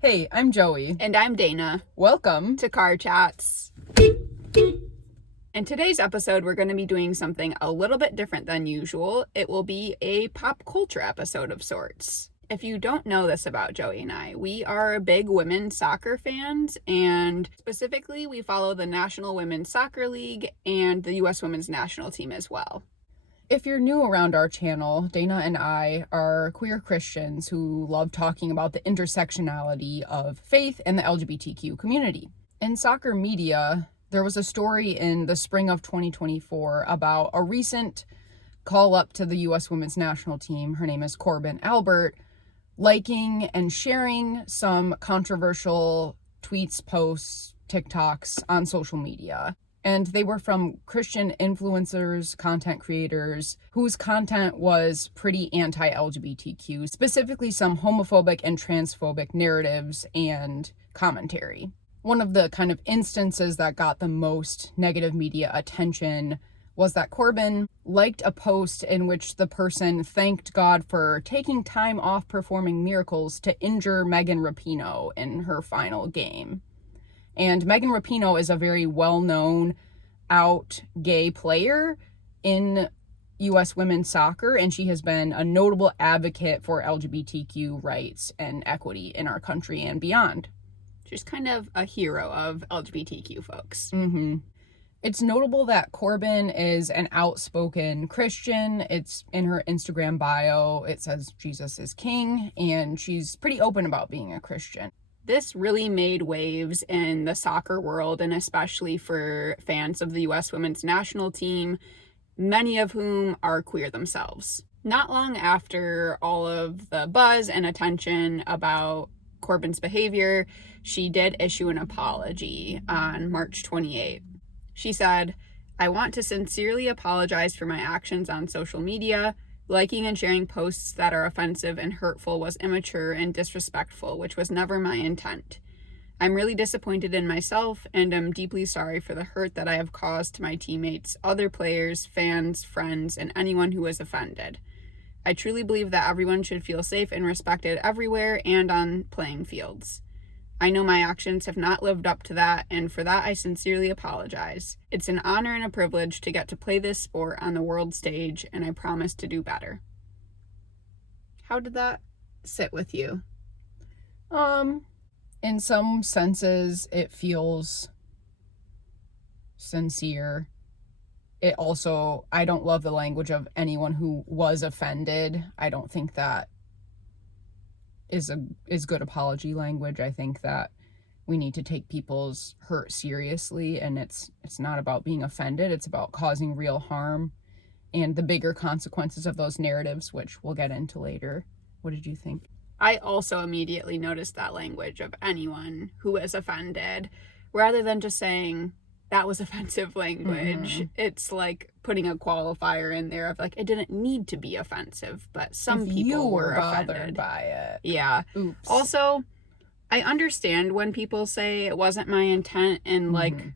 Hey, I'm Joey. And I'm Dana. Welcome to Car Chats. In today's episode, we're going to be doing something a little bit different than usual. It will be a pop culture episode of sorts. If you don't know this about Joey and I, we are big women's soccer fans, and specifically we follow the National Women's Soccer League and the U.S. Women's National Team as well. If you're new around our channel, Dana and I are queer Christians who love talking about the intersectionality of faith and the LGBTQ community. In soccer media, there was a story in the spring of 2024 about a recent call up to the U.S. Women's National Team. Her name is Corbin Albert, liking and sharing some controversial tweets, posts, TikToks on social media. And they were from Christian influencers, content creators, whose content was pretty anti-LGBTQ, specifically some homophobic and transphobic narratives and commentary. One of the kind of instances that got the most negative media attention was that Corbin liked a post in which the person thanked God for taking time off performing miracles to injure Megan Rapinoe in her final game. And Megan Rapinoe is a very well-known out gay player in U.S. women's soccer, and she has been a notable advocate for LGBTQ rights and equity in our country and beyond. She's kind of a hero of LGBTQ folks. It's notable that Corbin is an outspoken Christian. It's in her Instagram bio. It says Jesus is king, and she's pretty open about being a Christian. This really made waves in the soccer world, and especially for fans of the U.S. Women's National Team, many of whom are queer themselves. Not long after all of the buzz and attention about Corbin's behavior, she did issue an apology on March 28th. She said, "I want to sincerely apologize for my actions on social media. Liking and sharing posts that are offensive and hurtful was immature and disrespectful, which was never my intent. I'm really disappointed in myself and am deeply sorry for the hurt that I have caused to my teammates, other players, fans, friends, and anyone who was offended. I truly believe that everyone should feel safe and respected everywhere and on playing fields. I know my actions have not lived up to that, and for that I sincerely apologize. It's an honor and a privilege to get to play this sport on the world stage, and I promise to do better." How did that sit with you? In some senses, it feels sincere. It also, I don't love the language of anyone who was offended. I don't think that is good apology language. I think that we need to take people's hurt seriously, and it's not about being offended. It's about causing real harm and the bigger consequences of those narratives, which we'll get into later. What did you think? I also immediately noticed that language of anyone who was offended, rather than just saying that was offensive language. It's like putting a qualifier in there of like, it didn't need to be offensive, but some people were bothered offended by it. Yeah. Oops. Also, I understand when people say it wasn't my intent, and like,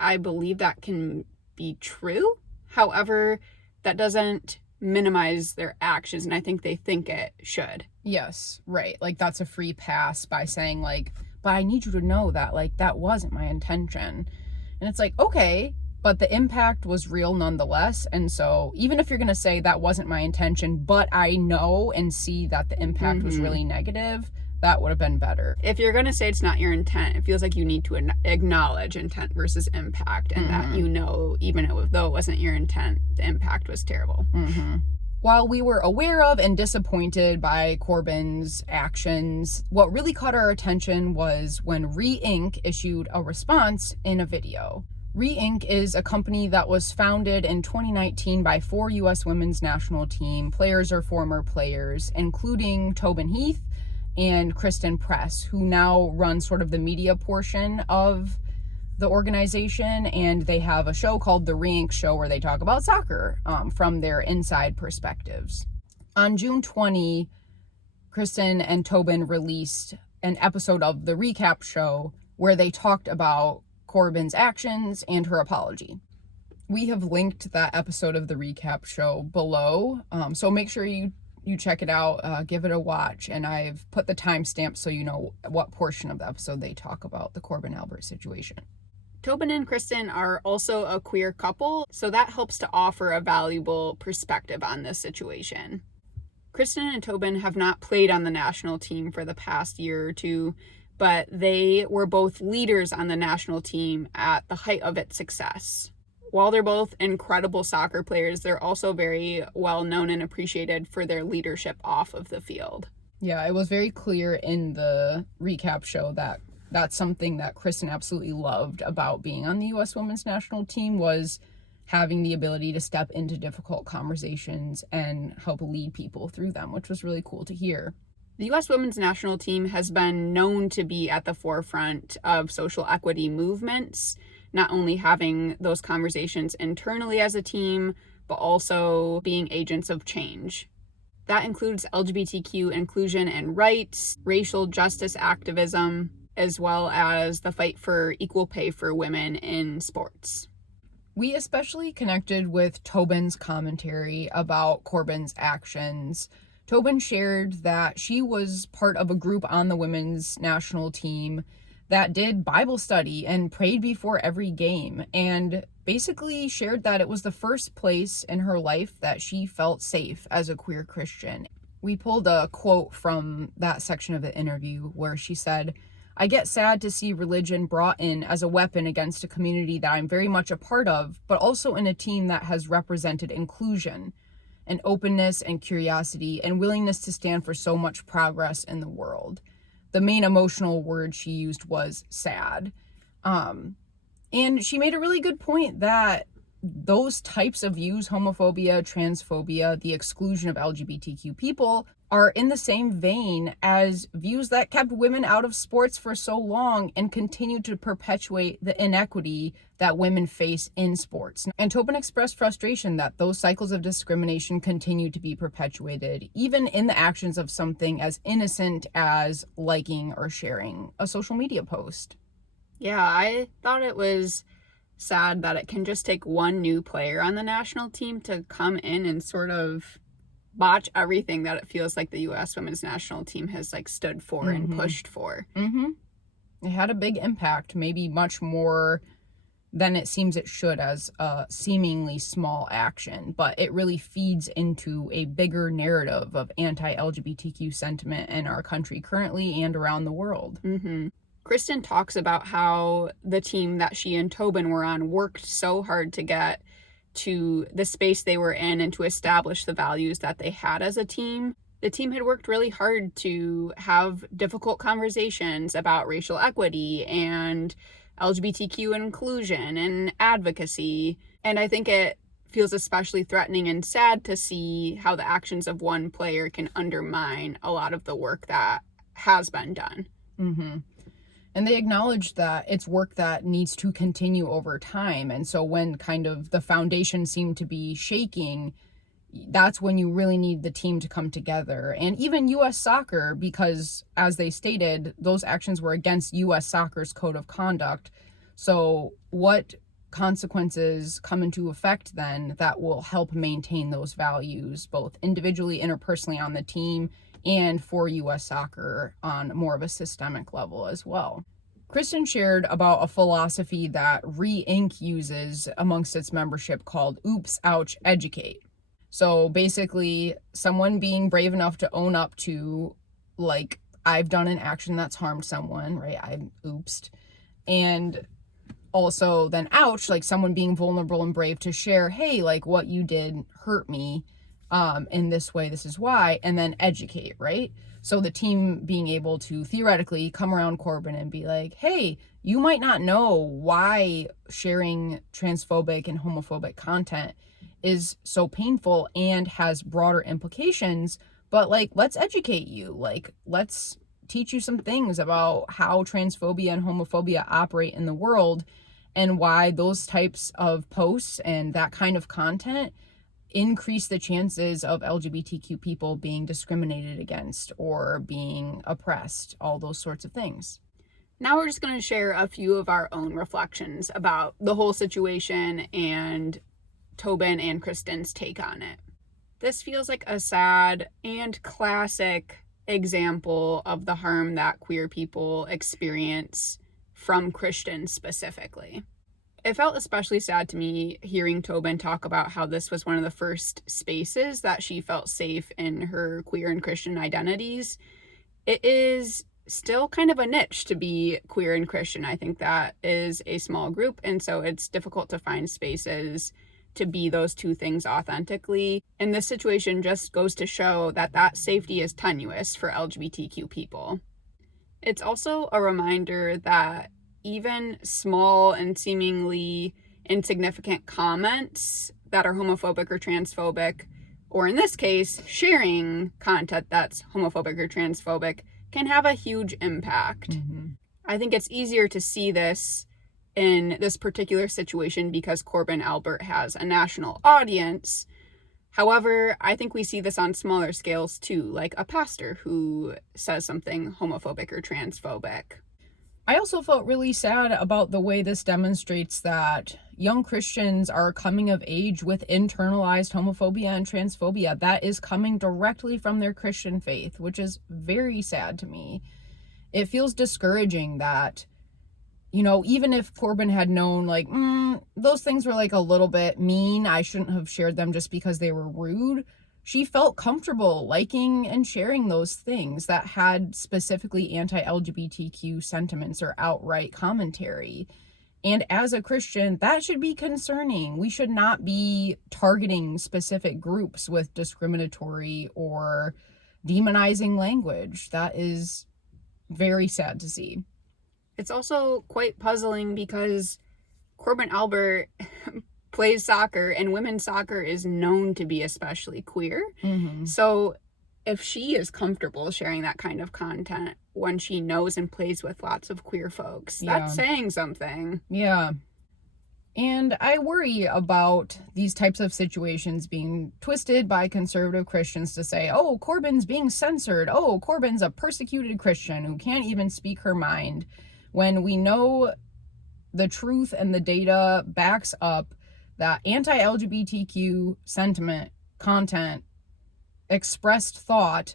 I believe that can be true. However, that doesn't minimize their actions, and I think they think it should. Yes, right. Like, that's a free pass by saying like, but I need you to know that like that wasn't my intention. And it's like, okay, but the impact was real nonetheless. And so even if you're going to say that wasn't my intention, but I know and see that the impact was really negative, that would have been better. If you're going to say it's not your intent, it feels like you need to acknowledge intent versus impact, and that, you know, even though it wasn't your intent, the impact was terrible. While we were aware of and disappointed by Corbin's actions, what really caught our attention was when Reink issued a response in a video. Reink is a company that was founded in 2019 by 4 U.S. Women's National Team players or former players, including Tobin and Kristen, who now run sort of the media portion of the organization, and they have a show called The Reink Show where they talk about soccer from their inside perspectives. On June 20, Kristen and Tobin released an episode of the recap show where they talked about Corbin's actions and her apology. We have linked that episode of the recap show below, so make sure you you check it out, give it a watch, and I've put the timestamp so you know what portion of the episode they talk about the Corbin Albert situation. Tobin and Kristen are also a queer couple, so that helps to offer a valuable perspective on this situation. Kristen and Tobin have not played on the national team for the past year or two, but they were both leaders on the national team at the height of its success. While they're both incredible soccer players, they're also very well known and appreciated for their leadership off of the field. Yeah, it was very clear in the recap show that that's something that Kristen absolutely loved about being on the U.S. women's national team, was having the ability to step into difficult conversations and help lead people through them, which was really cool to hear. The U.S. women's national team has been known to be at the forefront of social equity movements, not only having those conversations internally as a team, but also being agents of change. That includes LGBTQ inclusion and rights, racial justice activism, as well as the fight for equal pay for women in sports. We especially connected with Tobins Commentary about Corbin's actions. Tobin shared that she was part of a group on the women's national team that did Bible study and prayed before every game, and basically shared that it was the first place in her life that she felt safe as a queer Christian. We pulled a quote from that section of the interview where she said, "I get sad to see religion brought in as a weapon against a community that I'm very much a part of, but also in a team that has represented inclusion and openness and curiosity and willingness to stand for so much progress in the world." The main emotional word she used was sad. And she made a really good point that those types of views, homophobia, transphobia, the exclusion of LGBTQ people, are in the same vein as views that kept women out of sports for so long and continue to perpetuate the inequity that women face in sports. And Tobin expressed frustration that those cycles of discrimination continue to be perpetuated, even in the actions of something as innocent as liking or sharing a social media post. Yeah, I thought it was sad that it can just take one new player on the national team to come in and sort of botch everything that it feels like the U.S. women's national team has stood for and pushed for. It had a big impact, maybe much more than it seems it should as a seemingly small action, but it really feeds into a bigger narrative of anti-LGBTQ sentiment in our country currently and around the world. Kristen talks about how the team that she and Tobin were on worked so hard to get to the space they were in and to establish the values that they had as a team. The team had worked really hard to have difficult conversations about racial equity and LGBTQ inclusion and advocacy. And I think it feels especially threatening and sad to see how the actions of one player can undermine a lot of the work that has been done. And they acknowledged that it's work that needs to continue over time. And so when kind of the foundation seemed to be shaking, that's when you really need the team to come together. And even U.S. Soccer, because as they stated, those actions were against U.S. Soccer's code of conduct. So what consequences come into effect then that will help maintain those values, both individually, interpersonally on the team, and for U.S. Soccer on more of a systemic level as well. Kristen shared about a philosophy that Reink uses amongst its membership called Oops, Ouch, Educate. So basically, someone being brave enough to own up to, I've done an action that's harmed someone, right? I'm oopsed. And also then ouch, someone being vulnerable and brave to share, hey, what you did hurt me. In this way, this is why, and then educate, right? So the team being able to theoretically come around Corbin and be like, hey, you might not know why sharing transphobic and homophobic content is so painful and has broader implications, but let's educate you. Let's teach you some things about how transphobia and homophobia operate in the world and why those types of posts and that kind of content increase the chances of LGBTQ people being discriminated against or being oppressed, all those sorts of things. Now we're just going to share a few of our own reflections about the whole situation and Tobin and Kristen's take on it. This feels like a sad and classic example of the harm that queer people experience from Christians specifically. It felt especially sad to me hearing Tobin talk about how this was one of the first spaces that she felt safe in her queer and Christian identities. It is still kind of a niche to be queer and Christian. I think that is a small group, and so it's difficult to find spaces to be those two things authentically. And this situation just goes to show that that safety is tenuous for LGBTQ people. It's also a reminder that even small and seemingly insignificant comments that are homophobic or transphobic, or in this case, sharing content that's homophobic or transphobic, can have a huge impact. Mm-hmm. I think it's easier to see this in this particular situation because Corbin Albert has a national audience. However, I think we see this on smaller scales too, like a pastor who says something homophobic or transphobic. I also felt really sad about the way this demonstrates that young Christians are coming of age with internalized homophobia and transphobia that is coming directly from their Christian faith, which is very sad to me. It feels discouraging that, you know, even if Corbin had known, like, those things were like a little bit mean, I shouldn't have shared them just because they were rude, she felt comfortable liking and sharing those things that had specifically anti-LGBTQ sentiments or outright commentary. And as a Christian, that should be concerning. We should not be targeting specific groups with discriminatory or demonizing language. That is very sad to see. It's also quite puzzling because Corbin Albert plays soccer, and women's soccer is known to be especially queer. Mm-hmm. So if she is comfortable sharing that kind of content when she knows and plays with lots of queer folks, that's saying something. Yeah. And I worry about these types of situations being twisted by conservative Christians to say, oh, Corbin's being censored. Oh, Corbin's a persecuted Christian who can't even speak her mind. When we know the truth and the data backs up that anti-LGBTQ sentiment, content, expressed thought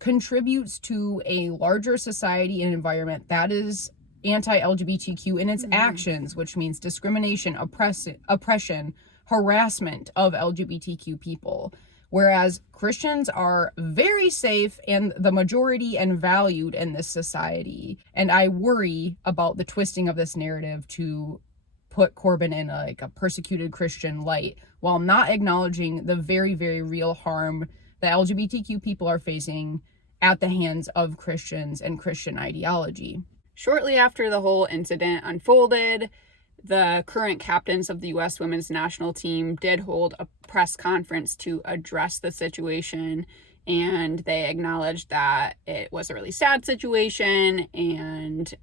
contributes to a larger society and environment that is anti-LGBTQ in its actions, which means discrimination, oppression, harassment of LGBTQ people. Whereas Christians are very safe and the majority and valued in this society. And I worry about the twisting of this narrative to put Corbin in a persecuted Christian light while not acknowledging the very, very real harm that LGBTQ people are facing at the hands of Christians and Christian ideology. Shortly after the whole incident unfolded, the current captains of the U.S. Women's National Team did hold a press conference to address the situation, and they acknowledged that it was a really sad situation and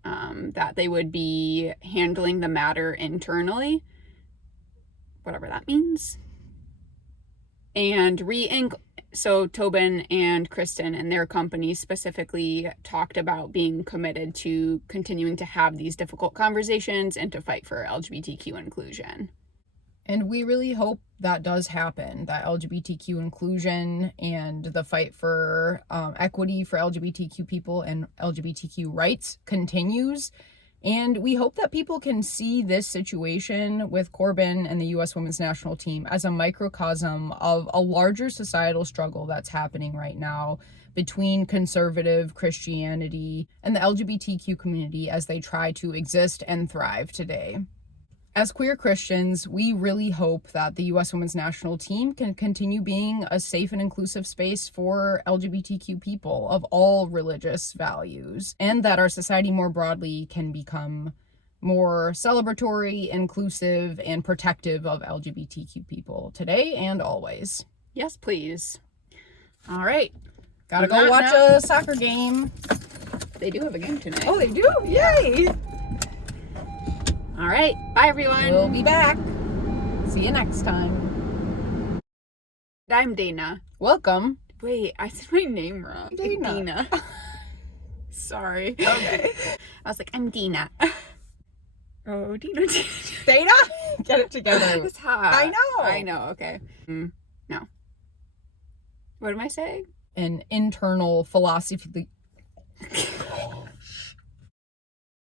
that they would be handling the matter internally, whatever that means. And Reink, so Tobin and Kristen and their company specifically talked about being committed to continuing to have these difficult conversations and to fight for LGBTQ inclusion. And we really hope that does happen, that LGBTQ inclusion and the fight for equity for LGBTQ people and LGBTQ rights continues. And we hope that people can see this situation with Corbin and the U.S. Women's National Team as a microcosm of a larger societal struggle that's happening right now between conservative Christianity and the LGBTQ community as they try to exist and thrive today. As queer Christians, we really hope that the U.S. Women's National Team can continue being a safe and inclusive space for LGBTQ people of all religious values, and that our society more broadly can become more celebratory, inclusive, and protective of LGBTQ people today and always. Yes, please. All right. Gotta go watch a soccer game. They do have a game tonight. Oh, they do? Yay! All right. Bye, everyone. We'll be back. See you next time. I'm Dana. Welcome. Wait, I said my name wrong. Dana. Sorry. Okay. I was like, I'm Dina. Oh, Dina. Dana? Get it together. It's hot. I know. I know. Okay. No. What am I saying? An internal philosophy.